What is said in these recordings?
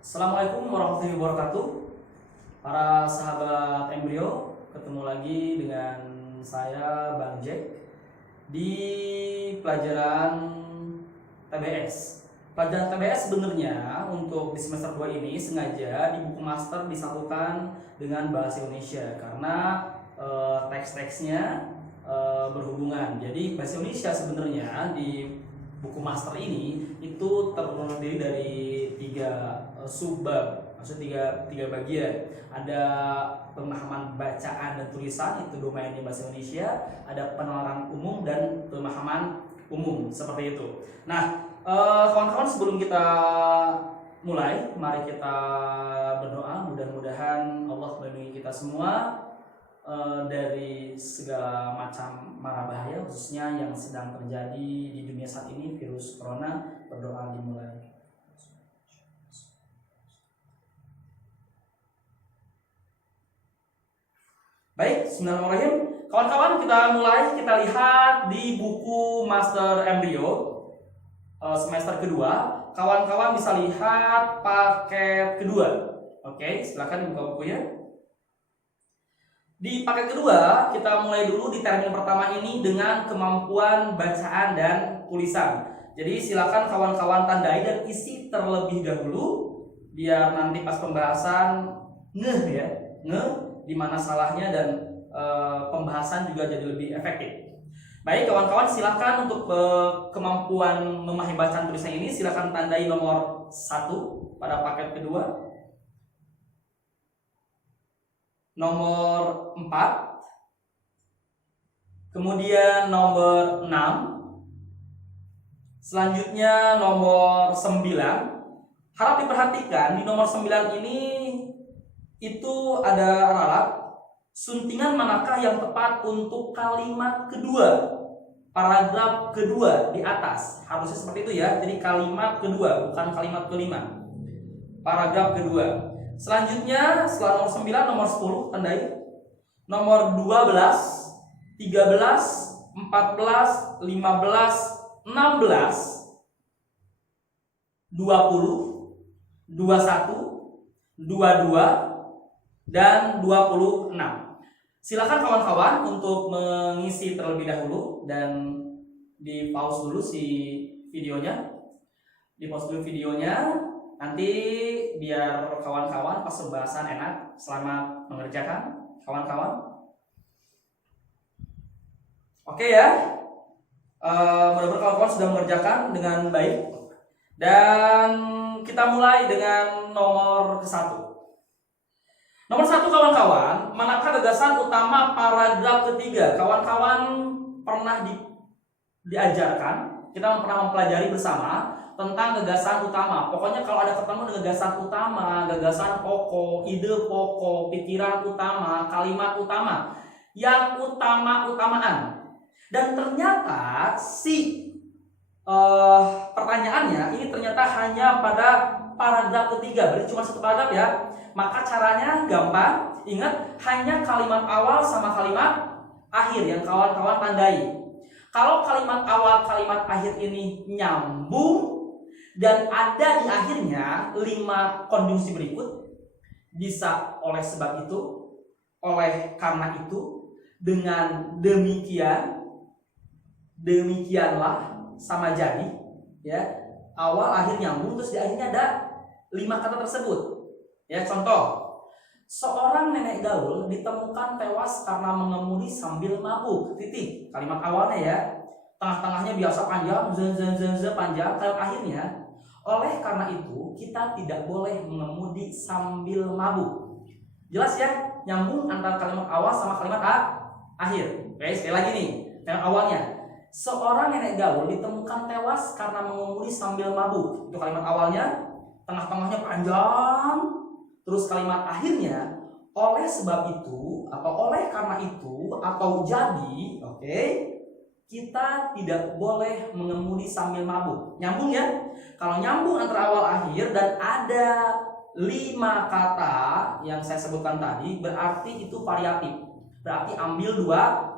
Assalamualaikum warahmatullahi wabarakatuh. Para sahabat embrio, ketemu lagi dengan saya Bang Jack di pelajaran TBS. Pelajaran TBS sebenarnya untuk di semester 2 ini sengaja di buku master disatukan dengan bahasa Indonesia karena teks-teksnya berhubungan. Jadi bahasa Indonesia sebenarnya di buku master ini itu terdiri dari tiga subbab, maksudnya tiga bagian. Ada pemahaman bacaan dan tulisan, itu domainnya bahasa Indonesia. Ada penalaran umum dan pemahaman umum, seperti itu. Nah, kawan-kawan, sebelum kita mulai, mari kita berdoa. Mudah-mudahan Allah melindungi kita semua dari segala macam mara bahaya, khususnya yang sedang terjadi di dunia saat ini, virus corona. Berdoa dimulai. Baik, bismillahirrahmanirrahim. Kawan-kawan, kita mulai. Kita lihat di buku Master Embrio semester kedua. Kawan-kawan bisa lihat paket kedua. Oke, silakan buka bukunya. Di paket kedua, kita mulai dulu di termin pertama ini dengan kemampuan bacaan dan tulisan. Jadi silakan kawan-kawan tandai dan isi terlebih dahulu biar nanti pas pembahasan ngeh di mana salahnya dan pembahasan juga jadi lebih efektif. Baik kawan-kawan, silakan untuk kemampuan memahami bacaan tulisan ini silakan tandai nomor 1 pada paket kedua. Nomor 4, kemudian nomor 6, selanjutnya nomor 9. Harap diperhatikan di nomor 9 ini itu ada ralat suntingan manakah yang tepat untuk kalimat kedua, paragraf kedua di atas. Harusnya seperti itu ya. Jadi kalimat kedua, bukan kalimat kelima. Paragraf kedua. Selanjutnya setelah nomor 9, nomor 10 tandai. Nomor 12, 13, 14, 15, 16, 20, 21, 22, dan 26. Silakan kawan-kawan untuk mengisi terlebih dahulu dan di pause dulu si videonya. Di pause dulu videonya. Nanti biar kawan-kawan pas pembahasan enak. Selamat mengerjakan kawan-kawan. Oke ya. Mudah-mudahan kawan-kawan sudah mengerjakan dengan baik. Dan kita mulai dengan nomor 1. Nomor 1 kawan-kawan, manakah gagasan utama paragraf ketiga? Kawan-kawan pernah diajarkan, kita pernah mempelajari bersama tentang gagasan utama. Pokoknya kalau ada ketemu dengan gagasan utama, gagasan pokok, ide pokok, pikiran utama, kalimat utama, yang utama-utamaan. Dan ternyata pertanyaannya ini ternyata hanya pada paragraf ketiga, berarti cuma satu paragraf ya. Maka caranya gampang, ingat hanya kalimat awal sama kalimat akhir yang kawan-kawan tandai. Kalau kalimat awal, kalimat akhir ini nyambung dan ada di akhirnya 5 konjungsi berikut, bisa oleh sebab itu, oleh karena itu, dengan demikian, demikianlah, sama jadi, ya. Awal akhir nyambung, terus di akhirnya ada 5 kata tersebut. Ya, contoh, seorang nenek gaul ditemukan tewas karena mengemudi sambil mabuk. Titik. Kalimat awalnya ya. Tengah-tengahnya biasa panjang, panjang. Kalimat akhirnya, oleh karena itu kita tidak boleh mengemudi sambil mabuk. Jelas ya? Nyambung antara kalimat awal sama kalimat akhir. Oke, sekali lagi nih. Kalimat awalnya, seorang nenek gaul ditemukan tewas karena mengemudi sambil mabuk. Itu kalimat awalnya. Tengah-tengahnya panjang. Terus kalimat akhirnya, oleh sebab itu atau oleh karena itu atau jadi, oke, kita tidak boleh mengemudi sambil mabuk. Nyambung ya? Kalau nyambung antara awal akhir dan ada 5 kata yang saya sebutkan tadi, berarti itu variatif. Berarti ambil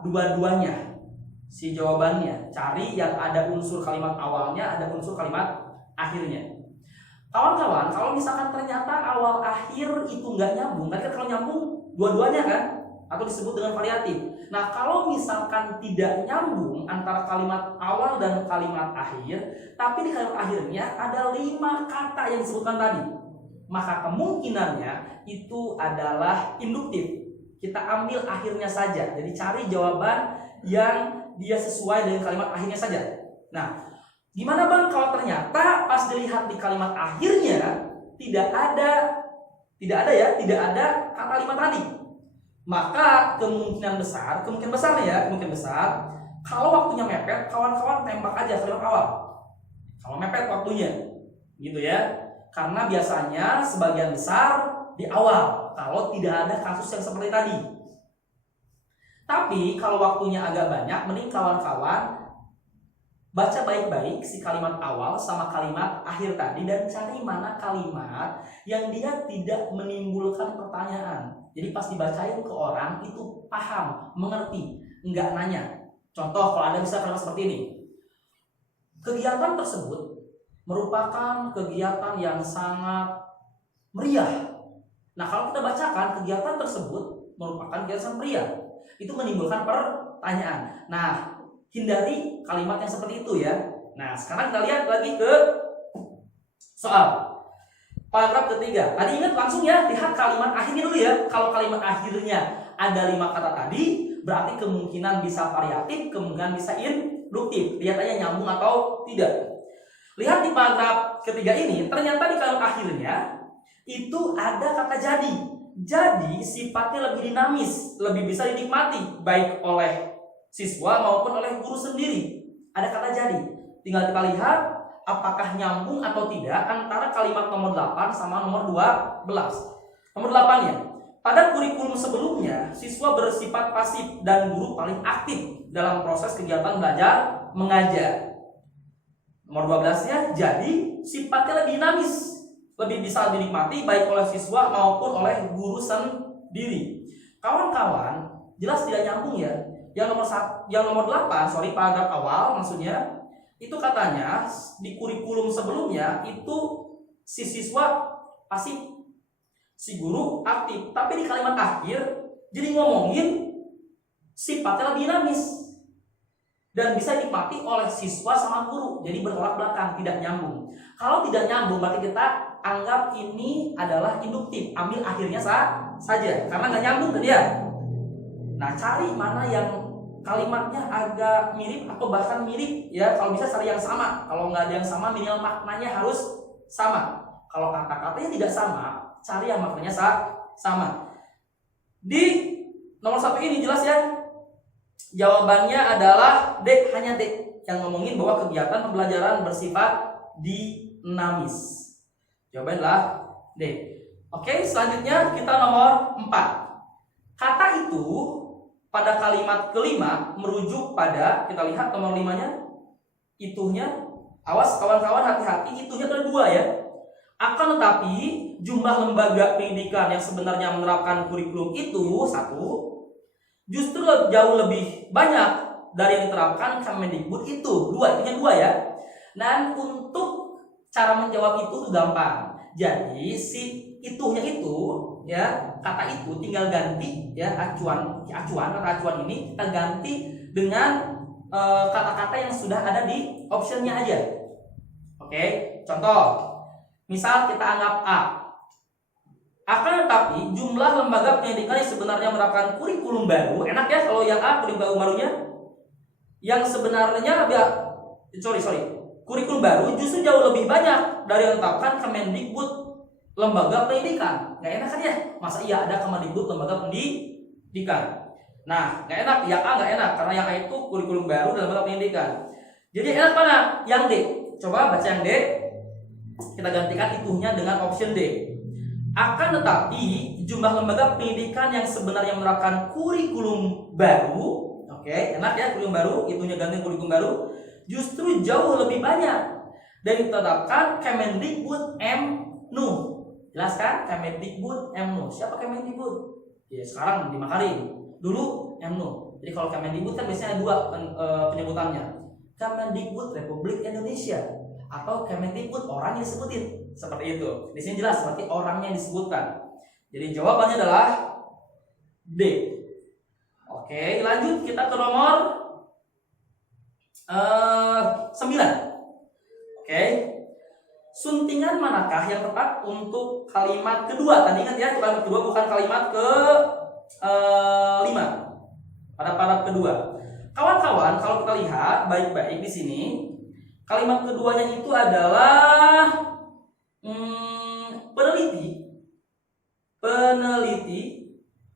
dua-duanya. Si jawabannya, cari yang ada unsur kalimat awalnya, ada unsur kalimat akhirnya. Kawan-kawan, kalau misalkan ternyata awal akhir itu nggak nyambung, tadi kan kalau nyambung dua-duanya kan, atau disebut dengan variatif. Nah, kalau misalkan tidak nyambung antara kalimat awal dan kalimat akhir, tapi di kalimat akhirnya ada 5 kata yang disebutkan tadi, maka kemungkinannya itu adalah induktif. Kita ambil akhirnya saja. Jadi cari jawaban yang dia sesuai dengan kalimat akhirnya saja. Nah, gimana Bang kalau ternyata pas dilihat di kalimat akhirnya tidak ada kata 5 tadi? Maka kemungkinan besar kalau waktunya mepet, kawan-kawan tembak aja kalimat awal. Kalau mepet waktunya, gitu ya. Karena biasanya sebagian besar di awal kalau tidak ada kasus yang seperti tadi. Tapi kalau waktunya agak banyak, mending kawan-kawan baca baik-baik si kalimat awal sama kalimat akhir tadi dan cari mana kalimat yang dia tidak menimbulkan pertanyaan. Jadi pas dibacain ke orang itu paham, mengerti, enggak nanya. Contoh kalau Anda bisa kalimat seperti ini. Kegiatan tersebut merupakan kegiatan yang sangat meriah. Nah, kalau kita bacakan kegiatan tersebut merupakan kegiatan meriah, itu menimbulkan pertanyaan. Nah, hindari kalimat yang seperti itu ya. Nah, sekarang kita lihat lagi ke soal paragraf ketiga. Tadi ingat langsung ya, lihat kalimat akhirnya dulu ya. Kalau kalimat akhirnya ada 5 kata tadi, berarti kemungkinan bisa variatif, kemungkinan bisa induktif. Lihat aja nyambung atau tidak. Lihat di paragraf ketiga ini, ternyata di kalimat akhirnya itu ada kata jadi. Jadi sifatnya lebih dinamis, lebih bisa dinikmati baik oleh siswa maupun oleh guru sendiri. Ada kata jadi. Tinggal kita lihat apakah nyambung atau tidak antara kalimat nomor 8 sama nomor 12. Nomor 8-nya. Pada kurikulum sebelumnya, siswa bersifat pasif dan guru paling aktif dalam proses kegiatan belajar mengajar. Nomor 12-nya, jadi sifatnya lebih dinamis, lebih bisa dinikmati baik oleh siswa maupun oleh guru sendiri. Kawan-kawan, jelas tidak nyambung ya. Yang nomor 8, paragraf awal maksudnya, itu katanya di kurikulum sebelumnya itu si siswa pasif, si guru aktif. Tapi di kalimat akhir jadi ngomongin sifatnya lebih dinamis dan bisa dinikmati oleh siswa sama guru. Jadi bertolak belakang, tidak nyambung. Kalau tidak nyambung berarti kita anggap ini adalah induktif, ambil akhirnya saja karena nggak nyambung tadi ya. Nah, cari mana yang kalimatnya agak mirip atau bahkan mirip ya. Kalau bisa cari yang sama. Kalau nggak ada yang sama, minimal maknanya harus sama. Kalau kata-katanya tidak sama, cari yang maknanya sama. Di nomor 1 ini jelas ya. Jawabannya adalah D, hanya D yang ngomongin bahwa kegiatan pembelajaran bersifat dinamis. Jawabannya adalah D. Oke, selanjutnya kita nomor 4. Kata itu pada kalimat kelima merujuk pada, kita lihat nomor 5-nya, itunya. Awas kawan-kawan, hati-hati, itunya ada 2 ya. Akan tetapi jumlah lembaga pendidikan yang sebenarnya menerapkan kurikulum itu 1, justru jauh lebih banyak dari yang diterapkan Kemendikbud itu. 2, itunya 2 ya. Dan untuk cara menjawab itu gampang. Jadi si itunya itu ya, kata itu tinggal ganti ya, kata acuan ini kita ganti dengan kata-kata yang sudah ada di optionnya aja. Oke, contoh misal kita anggap A. Akan tetapi jumlah lembaga pendidikan yang sebenarnya menerapkan kurikulum baru, enak ya kalau yang A kurikulum barunya, yang sebenarnya kurikulum baru justru jauh lebih banyak dari yang ditetapkan Kemendikbud lembaga pendidikan. Nggak enak kan ya? Masa iya ada Kemendikbud lembaga pendidikan? Nah, nggak enak. Yang A nggak enak karena yang A itu kurikulum baru dan lembaga pendidikan. Jadi enak mana? Yang D. Coba baca yang D. Kita gantikan itunya dengan option D. Akan tetapi jumlah lembaga pendidikan yang sebenarnya menerapkan kurikulum baru, oke, enak ya, kurikulum baru, itunya ganti kurikulum baru, justru jauh lebih banyak dan ditetapkan Kemendikbud M.Nu. Jelas kan? Kemendikbud M.Nu. Siapa Kemendikbud? Ya sekarang dimakarin. Dulu M.Nu. Jadi kalau Kemendikbud kan biasanya ada 2 penyebutannya. Kemendikbud Republik Indonesia atau Kemendikbud orang yang disebutin. Seperti itu. Di sini jelas berarti orangnya yang disebutkan. Jadi jawabannya adalah D. Oke, lanjut kita ke nomor 9. Oke. Suntingan manakah yang tepat untuk kalimat kedua? Tadi ingat ya, kalimat kedua bukan kalimat ke 5. Pada paragraf kedua. Kawan-kawan, kalau kita lihat baik-baik di sini, kalimat keduanya itu adalah peneliti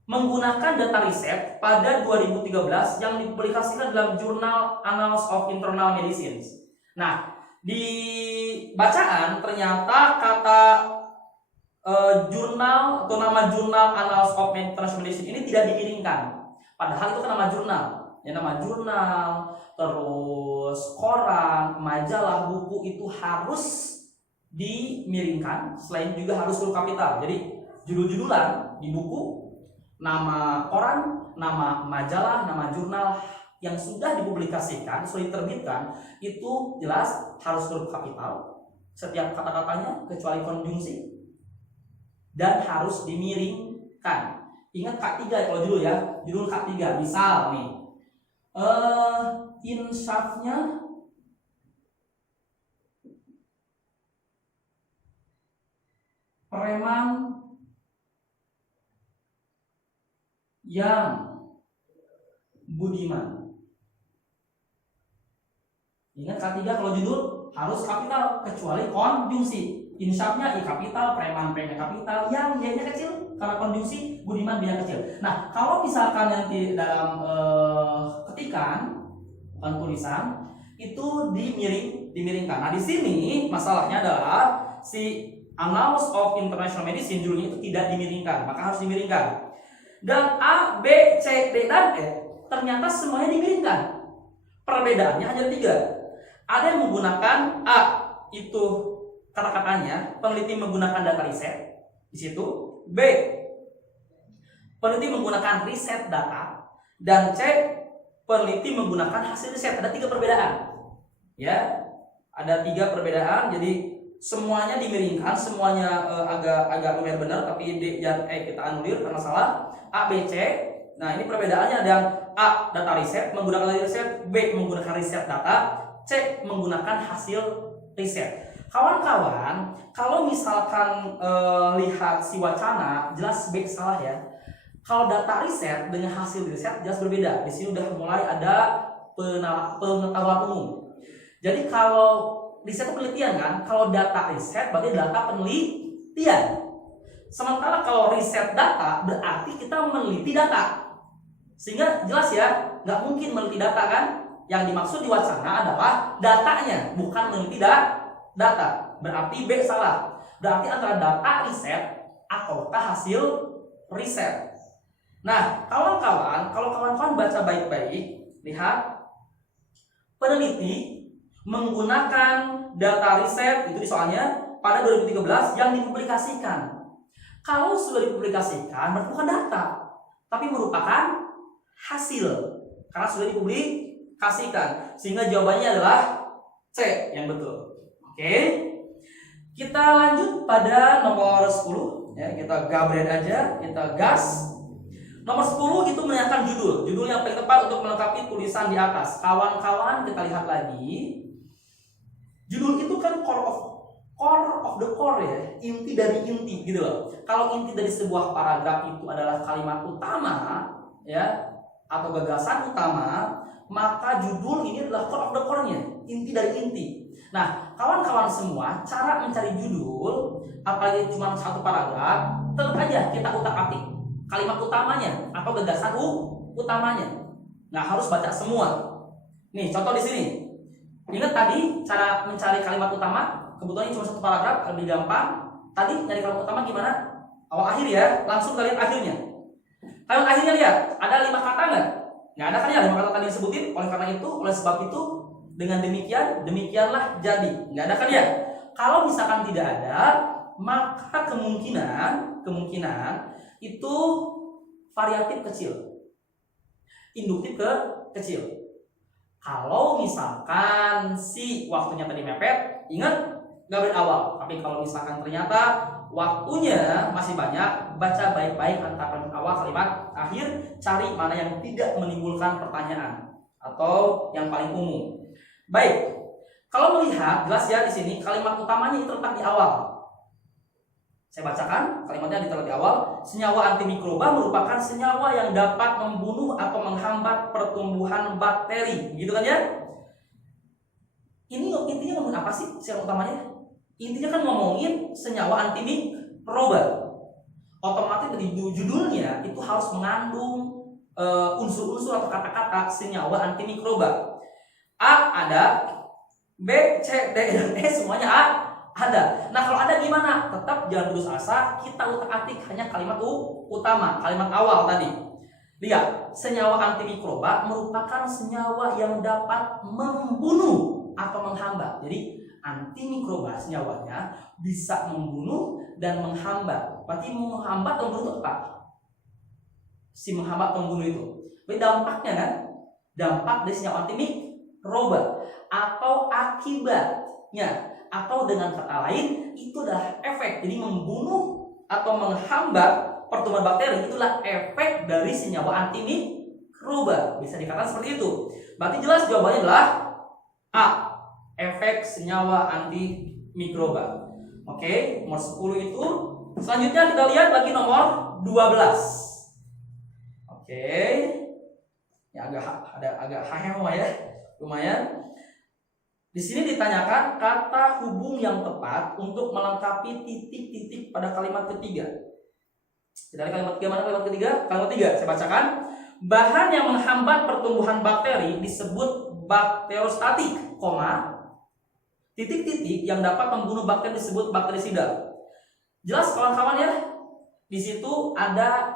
menggunakan data riset pada 2013 yang dipublikasikan dalam jurnal Annals of Internal Medicine. Nah, di bacaan ternyata kata jurnal atau nama jurnal Annals of Internal Medicine ini tidak dimiringkan. Padahal itu kan nama jurnal. Ya, nama jurnal, terus koran, majalah, buku itu harus dimiringkan. Selain juga harus huruf kapital. Jadi judul-judulan di buku, nama koran, nama majalah, nama jurnal yang sudah dipublikasikan, sudah diterbitkan, itu jelas harus huruf kapital setiap kata-katanya kecuali konjungsi, dan harus dimiringkan. Ingat K3 kalau judul ya, judul K3. Misal nih, insafnya preman yang budiman. Ingat K3 kalau judul harus kapital kecuali konjungsi. Insafnya I kapital, preman P-nya kapital, yang Y-nya kecil karena konjungsi, budiman B-nya kecil. Nah, kalau misalkan nanti dalam ketikan bukan tulisan itu dimiringkan. Nah, di sini masalahnya adalah si Annals of International Medicine judulnya itu tidak dimiringkan, maka harus dimiringkan. Dan A, B, C, D, dan E ternyata semuanya dimiringkan. Perbedaannya hanya 3. Ada yang menggunakan A itu kata-katanya peneliti menggunakan data riset di situ, B peneliti menggunakan riset data, dan C peneliti menggunakan hasil riset. Ada 3 perbedaan. Ya, ada 3 perbedaan. Jadi semuanya dimiringkan, semuanya agak lumayan benar, tapi D dan E kita anulir karena salah. A, B, C. Nah, ini perbedaannya ada yang A data riset menggunakan riset, B menggunakan riset data, C menggunakan hasil riset. Kawan-kawan, kalau misalkan lihat si wacana, jelas B salah ya. Kalau data riset dengan hasil riset jelas berbeda. Di sini udah mulai ada pengetahuan umum. Jadi kalau riset itu penelitian kan, kalau data riset berarti data penelitian. Sementara kalau riset data berarti kita meneliti data. Sehingga jelas ya, nggak mungkin meneliti data kan. Yang dimaksud di wacana adalah datanya, bukan meneliti data. Berarti B salah. Berarti antara data riset ataukah hasil riset. Nah, kawan-kawan, kalau kawan-kawan baca baik-baik, lihat peneliti menggunakan data riset itu di soalnya pada 2013 yang dipublikasikan. Kalau sudah dipublikasikan berarti bukan data, tapi merupakan hasil karena sudah dipublikasikan. Sehingga jawabannya adalah C yang betul. Oke. Kita lanjut pada nomor 10 ya, kita gabret aja, kita gas. Nomor 10 itu menanyakan judul. Judul yang paling tepat untuk melengkapi tulisan di atas. Kawan-kawan, kita lihat lagi. Judul itu kan core of the core ya, inti dari inti gitu loh. Kalau inti dari sebuah paragraf itu adalah kalimat utama ya atau gagasan utama, maka judul ini adalah core of the core-nya, inti dari inti. Nah, kawan-kawan semua, cara mencari judul apalagi cuma satu paragraf, tetap aja kita utak-atik kalimat utamanya atau gagasan utamanya. Nggak harus baca semua. Nih, contoh di sini. Ingat tadi cara mencari kalimat utama, kebetulan ini cuma satu paragraf, lebih gampang. Tadi nyari kalimat utama gimana? Awal akhir ya, langsung kalian akhirnya. Kalimat akhirnya lihat, ada 5 kata nggak? Nggak ada kan ya 5 kata tadi disebutin. Oleh karena itu, oleh sebab itu, dengan demikian, demikianlah jadi. Nggak ada kan ya? Kalau misalkan tidak ada, maka kemungkinan itu variatif kecil, induktif kecil. Kalau misalkan si waktunya tadi mepet, ingat nggak boleh awal. Tapi kalau misalkan ternyata waktunya masih banyak, baca baik-baik antara kalimat awal, kalimat akhir, cari mana yang tidak menimbulkan pertanyaan atau yang paling umum. Baik, kalau melihat jelas ya di sini kalimat utamanya itu terletak di awal. Saya bacakan kalimatnya di awal. Senyawa antimikroba merupakan senyawa yang dapat membunuh atau menghambat pertumbuhan bakteri. Gitu kan ya? Ini intinya ngomongin apa sih senyawa utamanya? Intinya kan ngomongin senyawa antimikroba. Otomatis dari judulnya itu harus mengandung unsur-unsur atau kata-kata senyawa antimikroba. A ada, B, C, D, dan E semuanya ada. Nah kalau ada gimana? Tetap jangan putus asa, kita utak-atik hanya kalimat utama, kalimat awal tadi. Lihat, senyawa antimikroba merupakan senyawa yang dapat membunuh atau menghambat. Jadi antimikroba senyawanya bisa membunuh dan menghambat. Berarti menghambat atau membunuh itu apa? Si menghambat atau membunuh itu. Berarti dampaknya kan? Dampak dari senyawa antimikroba atau akibatnya. Atau dengan kata lain itu adalah efek. Jadi membunuh atau menghambat pertumbuhan bakteri itulah efek dari senyawa antimikroba. Bisa dikatakan seperti itu. Berarti jelas jawabannya adalah A, efek senyawa antimikroba. Oke, nomor 10 itu. Selanjutnya kita lihat lagi nomor 12. Oke. Ya agak hahema ya. Lumayan. Di sini ditanyakan kata hubung yang tepat untuk melengkapi titik-titik pada kalimat ketiga. Dari kalimat ketiga mana kalimat ketiga? Kalimat ketiga saya bacakan. Bahan yang menghambat pertumbuhan bakteri disebut bakterostatik, titik-titik yang dapat membunuh bakteri disebut bakterisidal. Jelas kawan-kawan ya? Di situ ada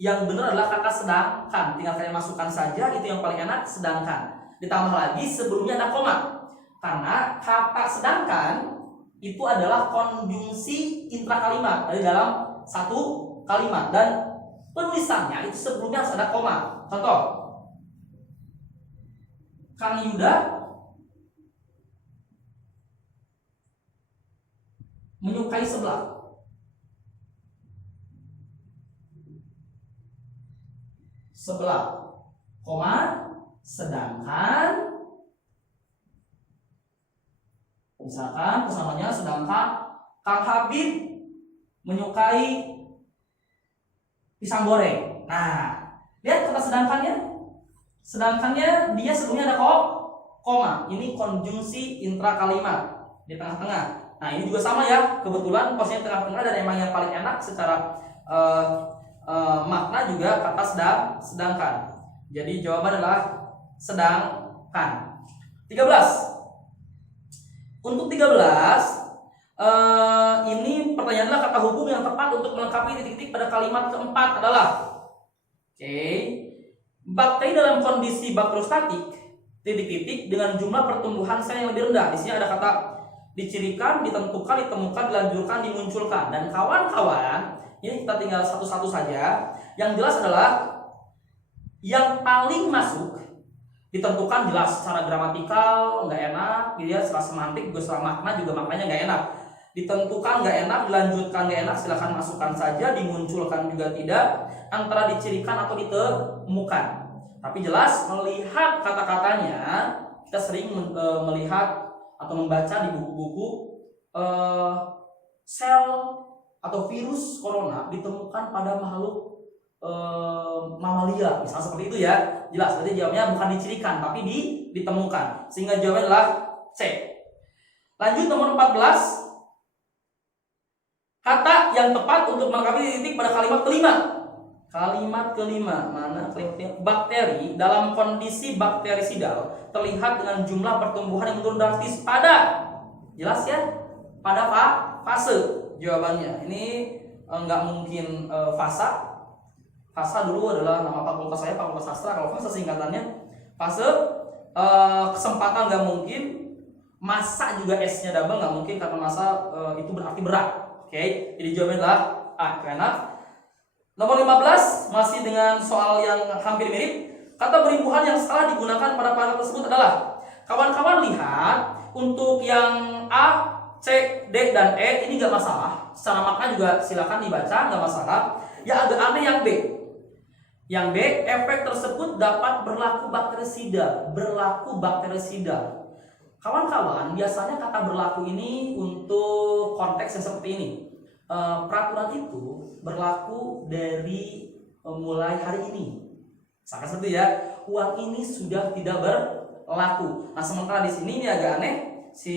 yang benar adalah kata sedangkan. Tinggal kalian masukkan saja, itu yang paling enak, sedangkan. Ditambah lagi sebelumnya ada koma. Karena kata sedangkan itu adalah konjungsi intrakalimat dari dalam satu kalimat dan penulisannya itu sebelumnya harus ada koma. Contoh, Kang Yuda menyukai sebelah. Sebelah, koma, sedangkan misalkan kesamanya sedangkan Kang Habib menyukai pisang goreng. Nah, lihat kata sedangkannya. Sedangkannya dia sebelumnya ada koma. Ini konjungsi intrakalimat di tengah-tengah. Nah, ini juga sama ya. Kebetulan posisinya tengah-tengah dan emang yang paling enak secara makna juga kata sedangkan. Jadi jawaban adalah sedangkan. 13. Untuk 13 ini pertanyaannya kata hubung yang tepat untuk melengkapi titik-titik pada kalimat keempat adalah bakteri dalam kondisi bakterostatik titik-titik dengan jumlah pertumbuhan sel yang lebih rendah. Di sini ada kata dicirikan, ditentukan, ditemukan, dilanjutkan, dimunculkan dan kawan-kawan. Ini kita tinggal satu-satu saja. Yang jelas adalah yang paling masuk ditentukan jelas secara gramatikal nggak enak, dilihat secara semantik juga secara makna juga maknanya nggak enak. Ditentukan nggak enak, dilanjutkan nggak enak, silakan masukkan saja, dimunculkan juga tidak, antara dicirikan atau ditemukan. Tapi jelas melihat kata-katanya, kita sering melihat atau membaca di buku-buku sel atau virus corona ditemukan pada makhluk mamalia, misalnya seperti itu ya. Jelas, berarti jawabnya bukan dicirikan tapi ditemukan. Sehingga jawabannya adalah C. Lanjut nomor 14. Kata yang tepat untuk melengkapi titik pada kalimat kelima. Kalimat kelima, mana kalimatnya? Bakteri dalam kondisi bakterisidal terlihat dengan jumlah pertumbuhan yang menurun drastis pada, jelas ya, pada fase. Jawabannya ini nggak mungkin fasa. Fasa dulu adalah nama fakultas saya, Fakultas Sastra. Kalau fase singkatannya fase. Kesempatan nggak mungkin. Masa juga S-nya double nggak mungkin karena masa itu berarti berat. Oke, jadi jawabannya adalah A. Karena nomor 15 masih dengan soal yang hampir mirip. Kata berimbuhan yang salah digunakan pada paragraf tersebut adalah, kawan-kawan lihat untuk yang A, C, D, dan E ini gak masalah. Secara makna juga silakan dibaca, gak masalah. Ya agak aneh yang B. Yang B, efek tersebut dapat berlaku bakterisida. Berlaku bakterisida. Kawan-kawan, biasanya kata berlaku ini untuk konteks yang seperti ini. Peraturan itu berlaku dari mulai hari ini. Misalkan seperti ya, uang ini sudah tidak berlaku. Nah, sementara di sini ini agak aneh, si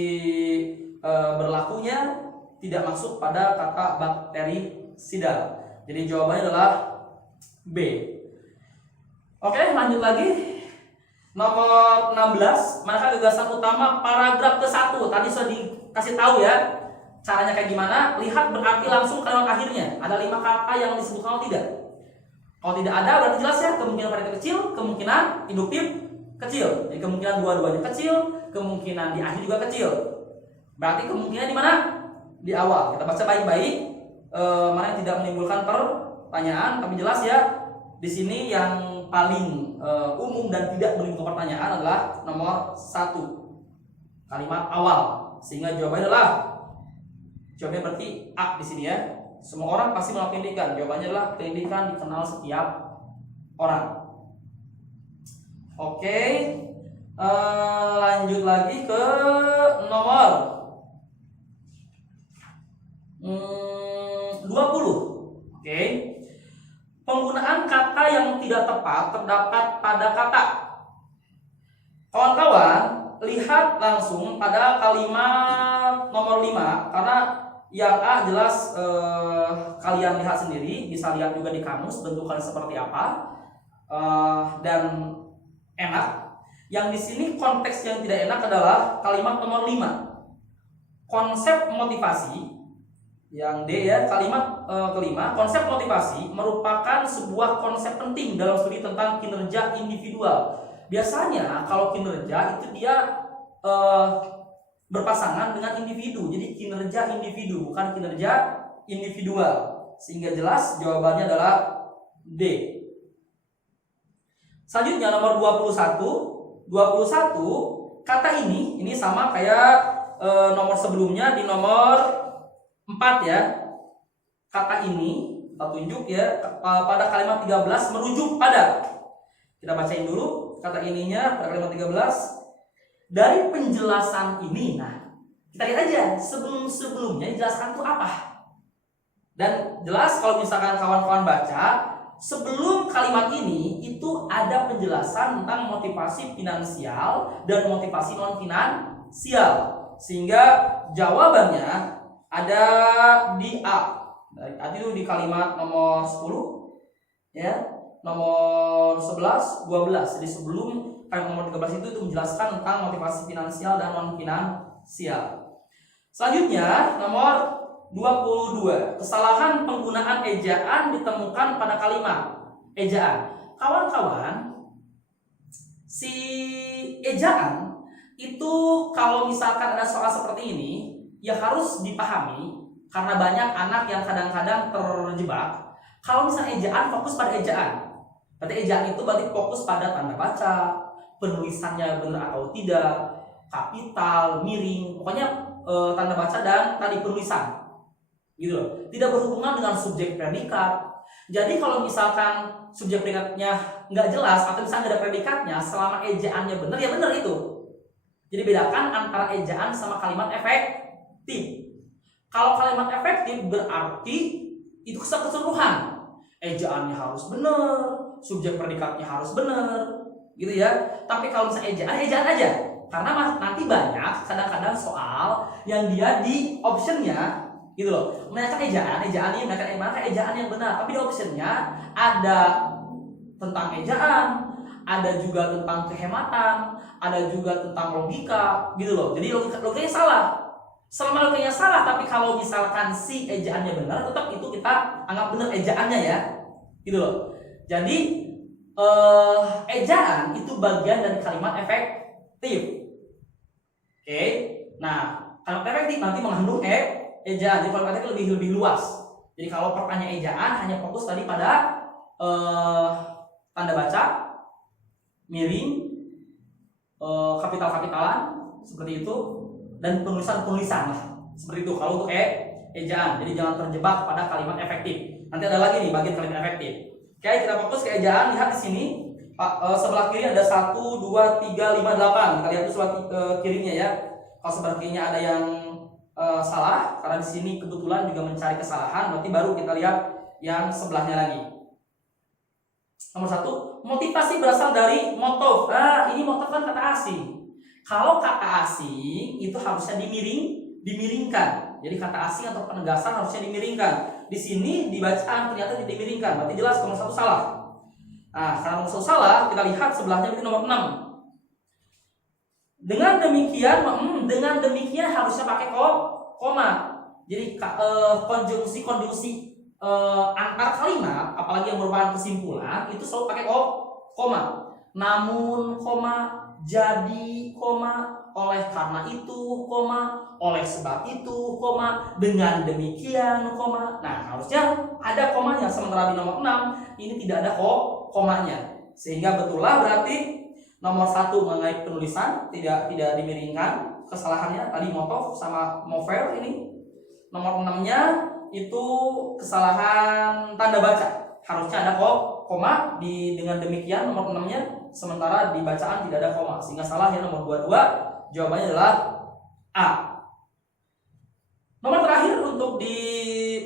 berlakunya tidak masuk pada kata bakterisida. Jadi jawabannya adalah B. Oke, lanjut lagi. Nomor 16, manakah gagasan utama paragraf ke-1? Tadi sudah dikasih tahu ya. Caranya kayak gimana? Lihat berarti langsung kalimat akhirnya. Ada 5 kata yang disebutkan atau tidak? Kalau tidak ada berarti jelas ya, kemungkinan pada kecil, kemungkinan induktif kecil. Jadi kemungkinan dua-duanya kecil, kemungkinan di akhir juga kecil. Berarti kemungkinan di mana? Di awal. Kita baca baik-baik. Mana yang tidak menimbulkan pertanyaan, tapi jelas ya. Di sini yang paling umum dan tidak menimbulkan pertanyaan adalah nomor 1. Kalimat awal. Sehingga jawabannya adalah berarti A di sini ya. Semua orang pasti melakukan pendidikan. Jawabannya adalah pendidikan dikenal setiap orang. Oke, lanjut lagi ke nomor 20. Oke, penggunaan kata yang tidak tepat terdapat pada kata. Kawan-kawan, lihat langsung pada kalimat nomor 5 karena yang A jelas kalian lihat sendiri, bisa lihat juga di kamus bentukannya seperti apa dan enak. Yang di sini konteks yang tidak enak adalah kalimat nomor 5. Konsep motivasi. Yang D ya, kalimat kelima, konsep motivasi merupakan sebuah konsep penting dalam studi tentang kinerja individual. Biasanya kalau kinerja itu dia berpasangan dengan individu. Jadi kinerja individu bukan kinerja individual. Sehingga jelas jawabannya adalah D. Selanjutnya nomor 21. 21 kata ini sama kayak nomor sebelumnya di nomor 4 ya. Kata ini kita tunjuk ya pada kalimat 13 merujuk pada. Kita bacain dulu kata ininya pada kalimat 13. Dari penjelasan ini, nah kita lihat aja sebelumnya dijelaskan itu apa. Dan jelas kalau misalkan kawan-kawan baca sebelum kalimat ini itu ada penjelasan tentang motivasi finansial dan motivasi non finansial, sehingga jawabannya ada di A. Tadi itu di kalimat nomor 10 ya, nomor 11, 12. Jadi sebelum kalimat nomor 13 itu menjelaskan tentang motivasi finansial dan non finansial. Selanjutnya nomor 22. Kesalahan penggunaan ejaan ditemukan pada kalimat ejaan. Kawan-kawan, si ejaan itu kalau misalkan ada soal seperti ini ya harus dipahami karena banyak anak yang kadang-kadang terjebak. Kalau misalnya ejaan fokus pada ejaan. Berarti ejaan itu berarti fokus pada tanda baca, penulisannya benar atau tidak, kapital, miring, pokoknya tanda baca dan tadi penulisan, gitu loh. Tidak berhubungan dengan subjek predikat. Jadi kalau misalkan subjek predikatnya nggak jelas atau misalnya nggak ada predikatnya, selama ejaannya benar ya benar itu. Jadi bedakan antara ejaan sama kalimat efektif. Kalau kalimat efektif berarti itu keseluruhan. Ejaannya harus benar, subjek predikatnya harus benar, gitu ya. Tapi kalau misalnya ejaan aja. Karena nanti banyak kadang-kadang soal yang dia di optionnya gitu loh, menanyakan ejaan ini menanyakan ejaan yang benar, tapi di optionnya ada tentang ejaan, ada juga tentang kehematan, ada juga tentang logika, gitu loh. Jadi logikanya salah. Selama logikanya salah, tapi kalau misalkan si ejaannya benar, tetap itu kita anggap benar ejaannya ya, gitu loh. Jadi ejaan itu bagian dari kalimat efektif. Oke, nah kalimat efektif nanti mengandung ejaan. Jadi kalimat efektif lebih luas. Jadi kalau pertanyaan ejaan hanya fokus tadi pada tanda baca, miring, kapital-kapitalan seperti itu, dan penulisan-penulisan lah seperti itu kalau untuk ejaan. Jadi jangan terjebak pada kalimat efektif. Nanti ada lagi nih bagian kalimat efektif. Oke, kita fokus ke ejaan. Lihat di sini sebelah kiri ada 1, 2, 3, 5, 8. Kita lihat itu sebelah kirinya ya. Kalau sebelah kirinya ada yang salah, karena di sini kebetulan juga mencari kesalahan, berarti baru kita lihat yang sebelahnya lagi. Nomor 1, motivasi berasal dari motif. Ini motif kan kata asing. Kalau kata asing itu harusnya dimiringkan. Jadi kata asing atau penegasan harusnya dimiringkan. Di sini di bacaan ternyata tidak dimiringkan. Berarti jelas nomor 1 salah. Nah, karena nomor 1 salah, kita lihat sebelahnya itu nomor 6. Dengan demikian harusnya pakai koma. Jadi konjungsi antar kalimat, apalagi yang merupakan kesimpulan, itu selalu pakai koma. Namun, jadi, oleh karena itu, oleh sebab itu, dengan demikian, Nah, harusnya ada komanya. Sementara di nomor 6 ini tidak ada komanya. Sehingga betullah berarti nomor 1 mengenai penulisan tidak dimiringkan. Kesalahannya tadi motif sama mover ini. Nomor 6-nya itu kesalahan tanda baca. Harusnya ada koma dengan demikian nomor 6-nya, sementara di bacaan tidak ada koma, sehingga salah ya nomor 22. Jawabannya adalah A. Nomor terakhir untuk di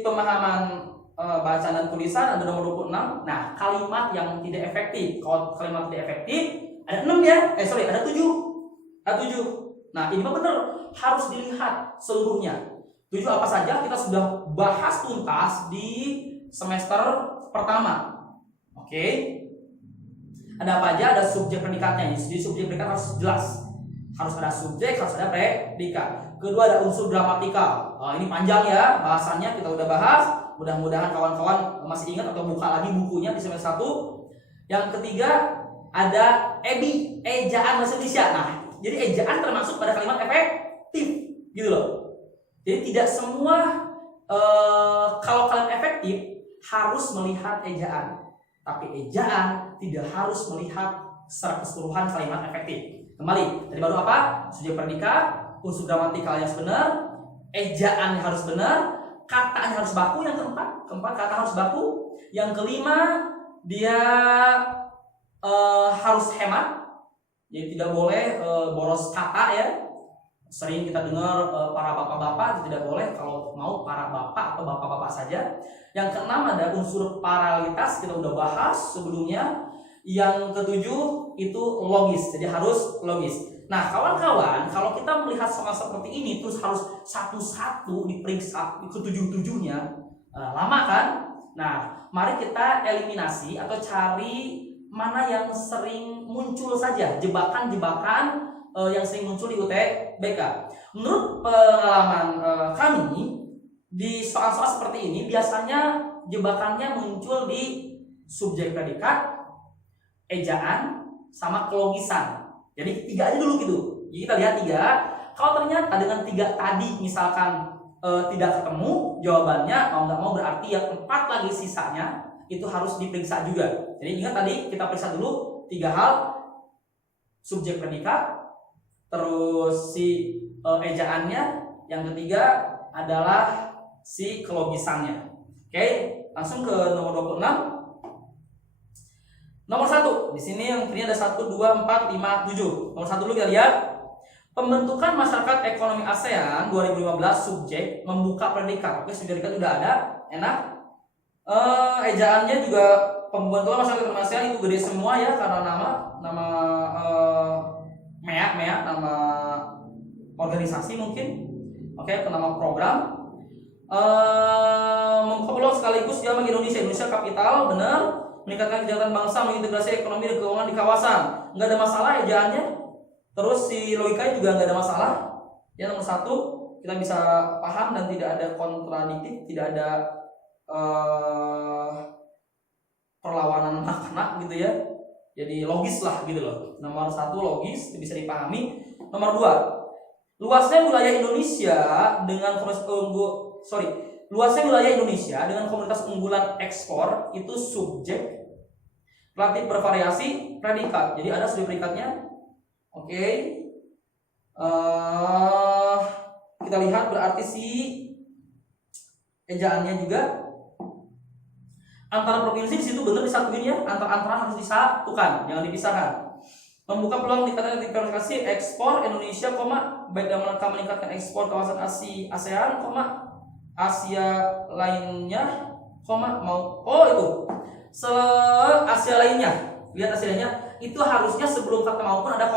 pemahaman bacaan dan tulisan ada nomor 26. Nah, kalimat yang tidak efektif. Kalau kalimat tidak efektif ada 6 ya. Ada 7. Ada 7. Nah, ini mah benar, harus dilihat seluruhnya. 7 apa saja kita sudah bahas tuntas di semester pertama. Oke. Ada apa aja? Ada subjek predikatnya. Di subjek predikat harus jelas. Harus ada subjek, harus ada predikat. Kedua ada unsur gramatikal. Ini panjang ya bahasannya, kita udah bahas. Mudah-mudahan kawan-kawan masih ingat atau buka lagi bukunya di semester 1. Yang ketiga ada ejaan bahasa Indonesia. Nah, jadi ejaan termasuk pada kalimat efektif, gitu loh. Jadi tidak semua kalau kalimat efektif harus melihat ejaan, tapi ejaan tidak harus melihat secara keseluruhan kalimat efektif. Kembali, tadi baru apa? Subjek predikat, unsur gramatikal yang benar, ejaannya harus benar, katanya harus baku. Yang keempat kata harus baku. Yang kelima dia harus hemat, jadi tidak boleh boros kata ya. Sering kita dengar para bapak-bapak itu tidak boleh, kalau mau para bapak atau bapak-bapak saja. Yang keenam ada unsur paralitas, kita udah bahas sebelumnya. Yang ketujuh itu logis, jadi harus logis. Nah kawan-kawan, kalau kita melihat soal seperti ini terus harus satu-satu diperiksa ketujuh-tujuhnya, lama kan? Nah mari kita eliminasi atau cari mana yang sering muncul saja, jebakan-jebakan yang sering muncul di UTBK. Menurut pengalaman kami di soal-soal seperti ini biasanya jebakannya muncul di subjek predikat, ejaan, sama kelogisan. Jadi 3 aja dulu gitu. Jadi kita lihat 3. Kalau ternyata dengan 3 tadi misalkan tidak ketemu jawabannya, mau nggak mau berarti yang 4 lagi sisanya itu harus diperiksa juga. Jadi ingat tadi kita periksa dulu 3 hal: subjek predikat, terus si ejaannya, yang ketiga adalah si kelogisannya. Oke, langsung ke nomor 26. Nomor 1, di sini yang ini ada 1, 2, 4, 5, 7. Nomor 1 dulu kita lihat. Pembentukan masyarakat ekonomi ASEAN 2015 subjek membuka predikat. Oke, subjek predikat sudah ada, enak. Ejaannya juga pembentukan masyarakat ekonomi ASEAN itu gede semua ya, karena nama MEA, nama organisasi mungkin. Oke, nama program. Membuka peluang sekaligus dia bagi Indonesia kapital, benar. Meningkatkan kejahatan bangsa, mengintegrasi ekonomi dan keuangan di kawasan. Nggak ada masalah ejaannya. Terus si logikanya juga nggak ada masalah. Ya, nomor 1 kita bisa paham dan tidak ada kontradiktif, tidak ada perlawanan makna gitu ya. Jadi logis lah gitu loh. Nomor 1 logis, bisa dipahami. Nomor 2, luasnya wilayah Indonesia dengan luasnya wilayah Indonesia dengan komunitas unggulan ekspor itu subjek Relatif bervariasi predikat. Jadi ada subjek predikatnya. Oke. Kita lihat berarti si ejaannya juga antara provinsi di situ benar disatuin ya, antara harus disatukan, jangan dipisahkan. Membuka peluang meningkatkan diversifikasi ekspor Indonesia, baik dalam rangka meningkatkan ekspor kawasan ASEAN, Asia lainnya, itu Asia lainnya. Lihat Asia lainnya itu harusnya sebelum kata maupun ada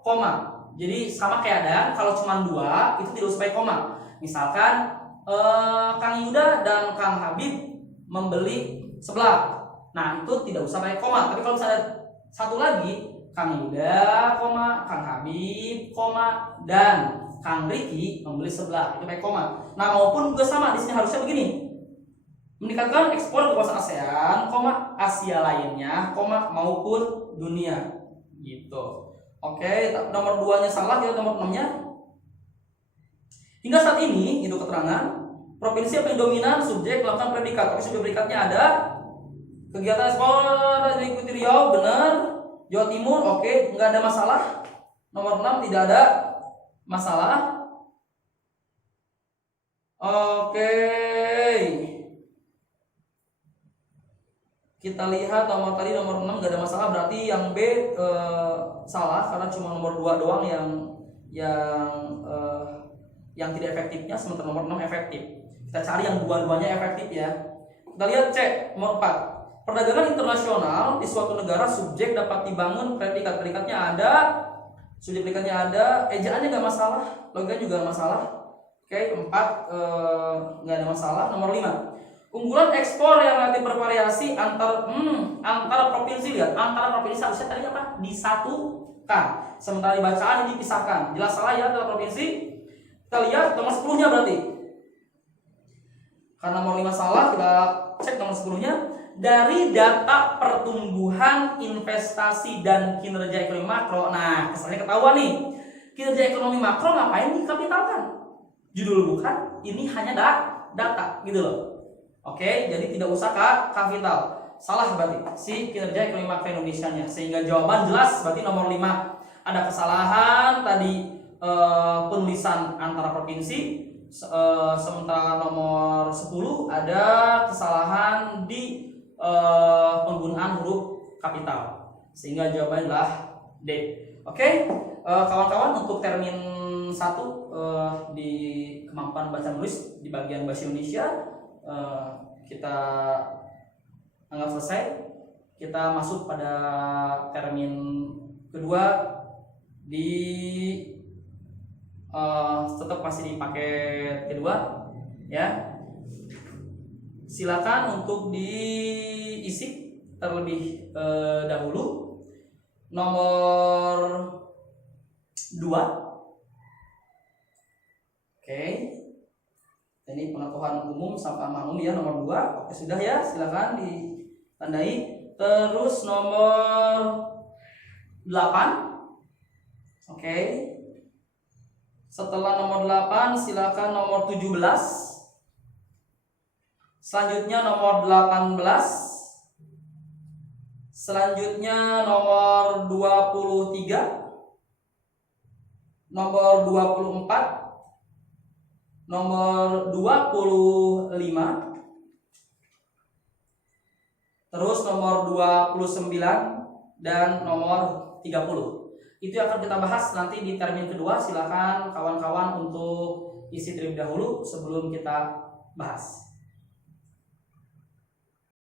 koma. Jadi sama kayak dan kalau cuma 2 itu tidak usah pakai koma. Misalkan Kang Yuda dan Kang Habib membeli sebelah. Nah, itu tidak usah pakai koma. Tapi kalau misalnya satu lagi, Kang Yuda, Kang Habib, dan Kang Riki membeli sebelah, itu pakai koma. Nah, maupun juga sama di sini harusnya begini. Meningkatkan ekspor ke kawasan ASEAN, Asia lainnya, maupun dunia. Gitu. Oke, nomor 2-nya salah, kita nomor 6-nya. Hingga saat ini, itu keterangan provinsi yang paling dominan subjek melakukan predikat. Tapi subjek predikatnya ada kegiatan ekspor ikuti Riau, benar. Jawa Timur, oke, nggak ada masalah. Nomor 6 tidak ada masalah. Oke. Kita lihat nomor 6 nggak ada masalah, berarti yang B salah karena cuma nomor 2 doang yang tidak efektifnya, sementara nomor 6 efektif. Kita cari yang dua-duanya efektif ya. Kita lihat C, nomor 4. Perdagangan internasional di suatu negara subjek dapat dibangun predikatnya ada, subjek predikatnya ada, ejaannya nggak masalah, logika juga nggak masalah. Oke, 4 nggak ada masalah. Nomor 5. Unggulan ekspor yang relatif bervariasi antara provinsi. Lihat, antara provinsi harusnya tadi apa? Disatukan. Sementara di bacaan ini dipisahkan. Jelas salah ya antara provinsi. Kita lihat nomor 10-nya berarti. Karena nomor 5 salah, kita cek nomor 10-nya. Dari data pertumbuhan investasi dan kinerja ekonomi makro. Nah, kesannya ketahuan nih. Kinerja ekonomi makro ngapain dikapitalkan? Judul bukan, ini hanya data gitu loh. Oke, jadi tidak usah kapital. Salah berarti si kinerja ekonomi makro Indonesia-nya. Sehingga jawaban jelas berarti nomor 5. Ada kesalahan tadi penulisan antara provinsi, sementara nomor 10 ada kesalahan di penggunaan huruf kapital. Sehingga jawabannya adalah D. Oke, kawan-kawan, untuk termin 1 di kemampuan baca tulis di bagian bahasa Indonesia kita anggap selesai. Kita masuk pada termin kedua di tetap masih di paket kedua ya. Silakan untuk diisi terlebih dahulu nomor 2. Oke. Ini pengetahuan umum sampai makmum ya, nomor 2. Oke, sudah ya, silakan ditandai. Terus nomor 8. Oke. Setelah nomor 8 silakan nomor 17. Selanjutnya nomor 18. Selanjutnya nomor 23. Nomor 24. Nomor 25. Terus nomor 29 dan nomor 30. Itu yang akan kita bahas nanti di termin kedua. Silakan kawan-kawan untuk isi terlebih dahulu sebelum kita bahas.